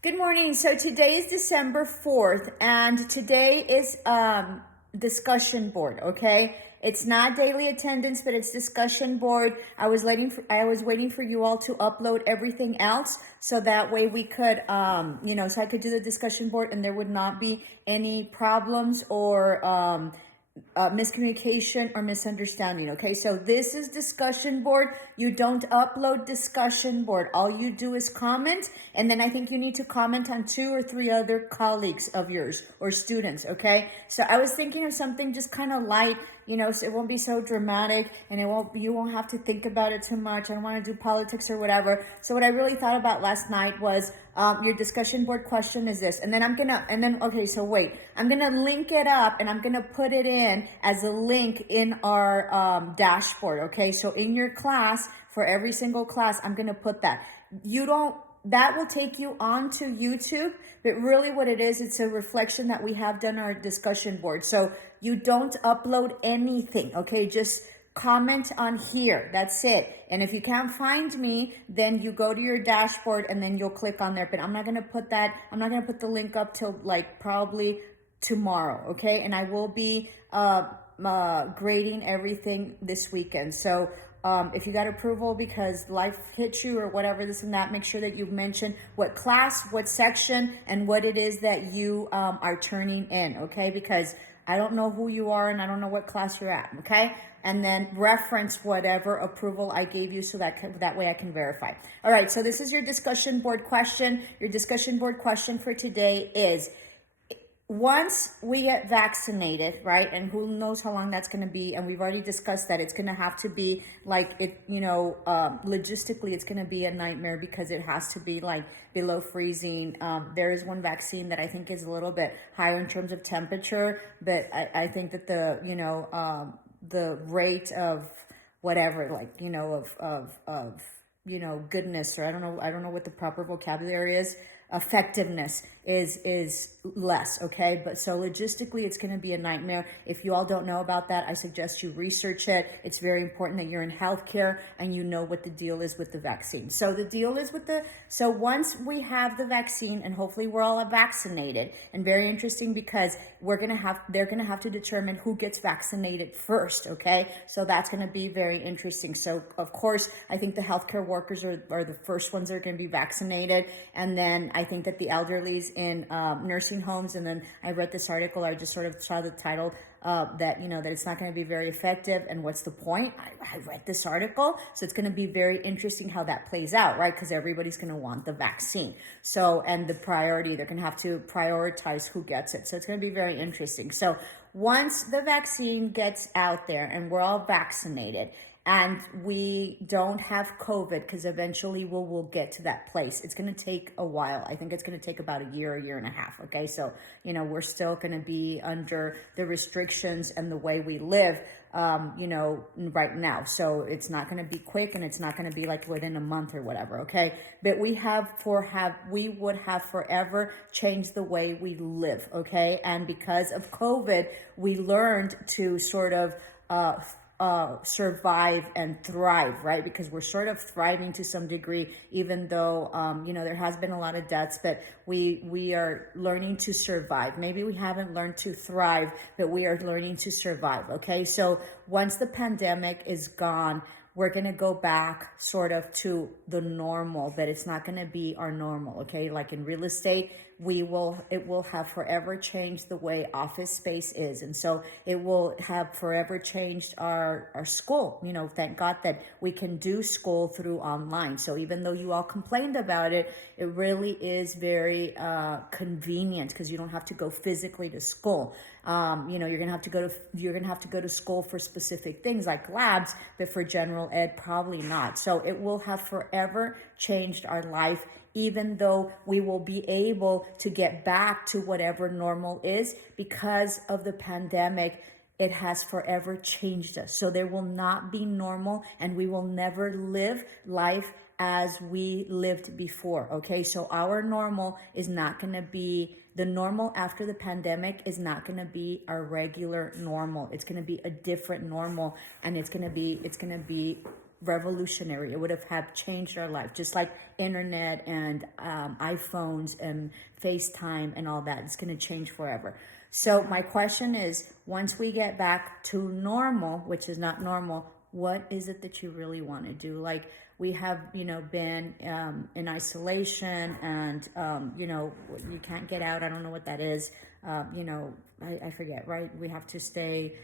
Good morning. So today is December 4th, and today is discussion board, okay? It's not daily attendance, but it's discussion board. I was waiting for you all to upload everything else so that way we could so I could do the discussion board and there would not be any problems or miscommunication or misunderstanding. Okay, so this is discussion board. You don't upload discussion board. All you do is comment, and then I think you need to comment on 2 or 3 other colleagues of yours or students. Okay, so I was thinking of something just kind of light, so it won't be so dramatic, and you won't have to think about it too much. I don't want to do politics or whatever. So what I really thought about last night was your discussion board question is this, and then okay, so wait, I'm gonna link it up and I'm gonna put it in as a link in our dashboard. Okay, so in your class, for every single class, I'm gonna put that. That will take you onto YouTube, but really what it is, it's a reflection that we have done our discussion board. So you don't upload anything, okay? Just comment on here. That's it. And if you can't find me, then you go to your dashboard and then you'll click on there. But I'm not going to put the link up till like probably tomorrow, okay? And I will be grading everything this weekend. So if you got approval because life hit you or whatever, this and that, make sure that you mention what class, what section, and what it is that you are turning in, okay? Because I don't know who you are and I don't know what class you're at, okay? And then reference whatever approval I gave you so that way I can verify. All right, so this is your discussion board question. Your discussion board question for today is, once we get vaccinated, right, and who knows how long that's going to be, and we've already discussed that it's going to have to be like it, logistically, it's going to be a nightmare because it has to be like below freezing. There is one vaccine that I think is a little bit higher in terms of temperature, but I think that the rate of whatever, like, goodness, or I don't know what the proper vocabulary is, effectiveness is less, okay? But so logistically, it's going to be a nightmare. If you all don't know about that, I suggest you research it. It's very important that you're in healthcare and you know what the deal is with the vaccine. So the deal is so once we have the vaccine, and hopefully we're all vaccinated, and very interesting because they're going to have to determine who gets vaccinated first, okay? So that's going to be very interesting. So of course, I think the healthcare workers are the first ones that are going to be vaccinated, and then I think that the elderlies in nursing homes, and then I read this article, I just sort of saw the title, that it's not going to be very effective, and what's the point? I read this article, so it's going to be very interesting how that plays out, right? Because everybody's going to want the vaccine. So, and the priority, they're going to have to prioritize who gets it. So it's going to be very interesting. So once the vaccine gets out there and we're all vaccinated, and we don't have COVID, because eventually we'll get to that place. It's going to take a while. I think it's going to take about a year and a half. Okay, so we're still going to be under the restrictions and the way we live, right now. So it's not going to be quick, and it's not going to be like within a month or whatever. Okay, but we would have forever changed the way we live. Okay, and because of COVID, we learned to sort of survive and thrive, right? Because we're sort of thriving to some degree, even though, there has been a lot of deaths, but we are learning to survive. Maybe we haven't learned to thrive, but we are learning to survive, okay? So once the pandemic is gone, we're going to go back sort of to the normal, but it's not going to be our normal, okay? Like in real estate, it will have forever changed the way office space is. And so it will have forever changed our school. Thank God that we can do school through online. So even though you all complained about it, it really is very convenient because you don't have to go physically to school. You're gonna have to go to school for specific things like labs, but for general ed, probably not. So it will have forever changed our life, even though we will be able to get back to whatever normal is. Because of the pandemic, it has forever changed us. So there will not be normal, and we will never live life as we lived before, okay? So our normal is not going to be, the normal after the pandemic is not going to be our regular normal. It's going to be a different normal, and it's going to be revolutionary. It would have changed our life, just like internet and iPhones and FaceTime and all that. It's going to change forever. So my question is, once we get back to normal, which is not normal, what is it that you really want to do? Like, we have, been in isolation, and, you can't get out. I don't know what that is. I forget, right? We have to stay,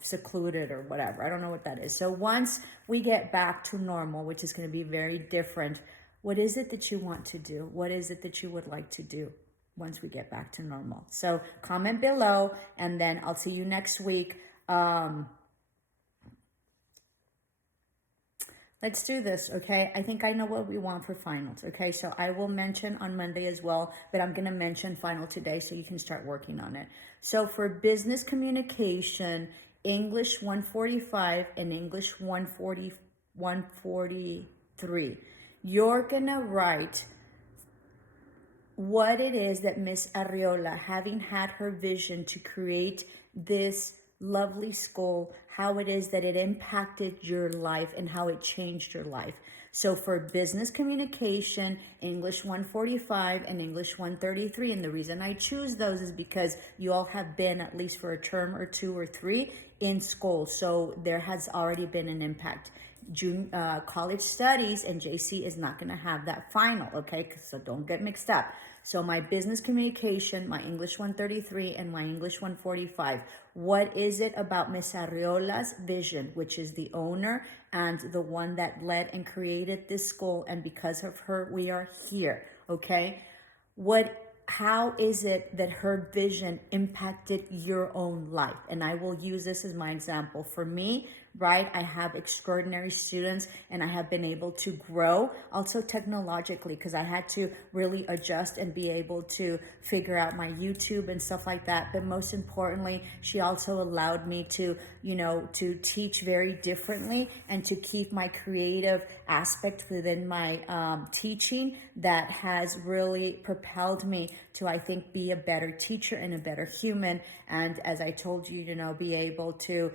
secluded or whatever. I don't know what that is. So once we get back to normal, which is going to be very different, what is it that you want to do? What is it that you would like to do once we get back to normal? So comment below, and then I'll see you next week. Let's do this, okay? I think I know what we want for finals, okay? So I will mention on Monday as well, but I'm going to mention final today so you can start working on it. So for business communication, English 145 and English 143, you're going to write what it is that Miss Arriola, having had her vision to create this lovely school, how it is that it impacted your life and how it changed your life. So for business communication, English 145 and English 133, and the reason I choose those is because you all have been, at least for a term or 2 or 3, in school. So there has already been an impact. College studies and JC is not going to have that final, okay? So don't get mixed up. So my business communication, my English 133 and my English 145. What is it about Miss Arriola's vision, which is the owner and the one that led and created this school, and because of her, we are here, okay? How is it that her vision impacted your own life? And I will use this as my example. For me, right, I have extraordinary students, and I have been able to grow also technologically, because I had to really adjust and be able to figure out my YouTube and stuff like that. But most importantly, she also allowed me to, to teach very differently and to keep my creative aspect within my teaching. That has really propelled me to, I think, be a better teacher and a better human. And as I told you, be able to,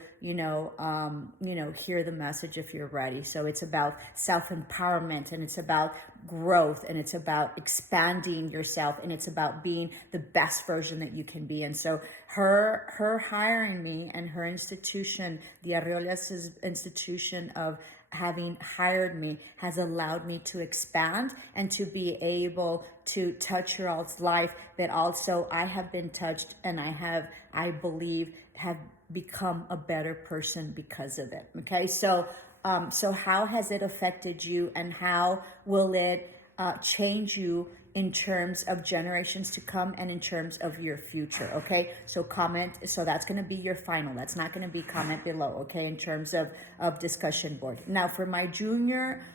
hear the message if you're ready. So it's about self-empowerment, and it's about growth, and it's about expanding yourself, and it's about being the best version that you can be. And so her hiring me, and her institution, the Arriola's institution of having hired me, has allowed me to expand and to be able to touch your all's life. But also I have been touched, and I believe, have become a better person because of it. Okay, so how has it affected you, and how will it change you in terms of generations to come and in terms of your future? Okay, so comment. So that's going to be your final. That's not going to be comment below, okay, in terms of discussion board. Now for my junior,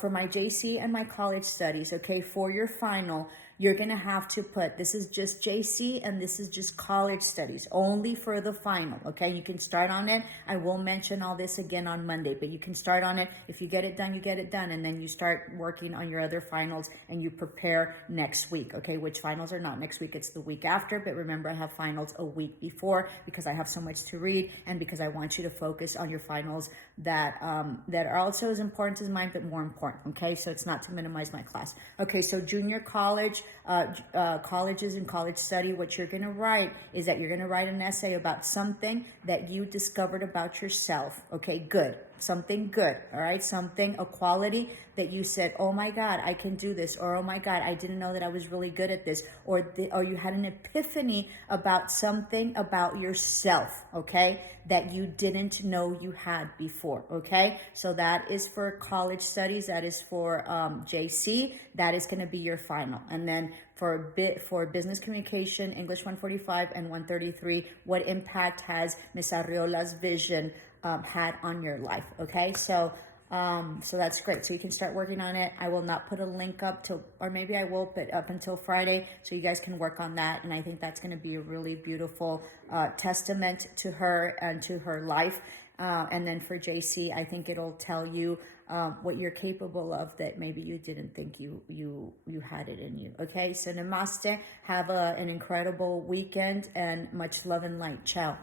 for my JC and my college studies, okay, for your final, you're going to have to put, this is just JC and this is just college studies, only for the final, okay? You can start on it. I will mention all this again on Monday, but you can start on it. If you get it done, you get it done, and then you start working on your other finals, and you prepare next week, okay? Which finals are not next week, it's the week after, but remember, I have finals a week before, because I have so much to read, and because I want you to focus on your finals that are also as important as mine, but more important, okay? So it's not to minimize my class. Okay, so junior college, colleges and college study, what you're going to write is that you're going to write an essay about something that you discovered about yourself. Okay, good. Something good, all right? Something, a quality that you said, oh my God, I can do this, or oh my God, I didn't know that I was really good at this, or you had an epiphany about something about yourself, okay, that you didn't know you had before, okay? So that is for college studies, that is for JC, that is going to be your final. And then for business communication, English 145 and 133, what impact has Miss Arriola's vision had on your life? Okay, so that's great. So you can start working on it. I will not put a link up till, or maybe I will, but up until Friday, so you guys can work on that. And I think that's going to be a really beautiful testament to her and to her life. And then for JC, I think it'll tell you what you're capable of that maybe you didn't think you had it in you. Okay, so namaste. Have an incredible weekend, and much love and light. Ciao.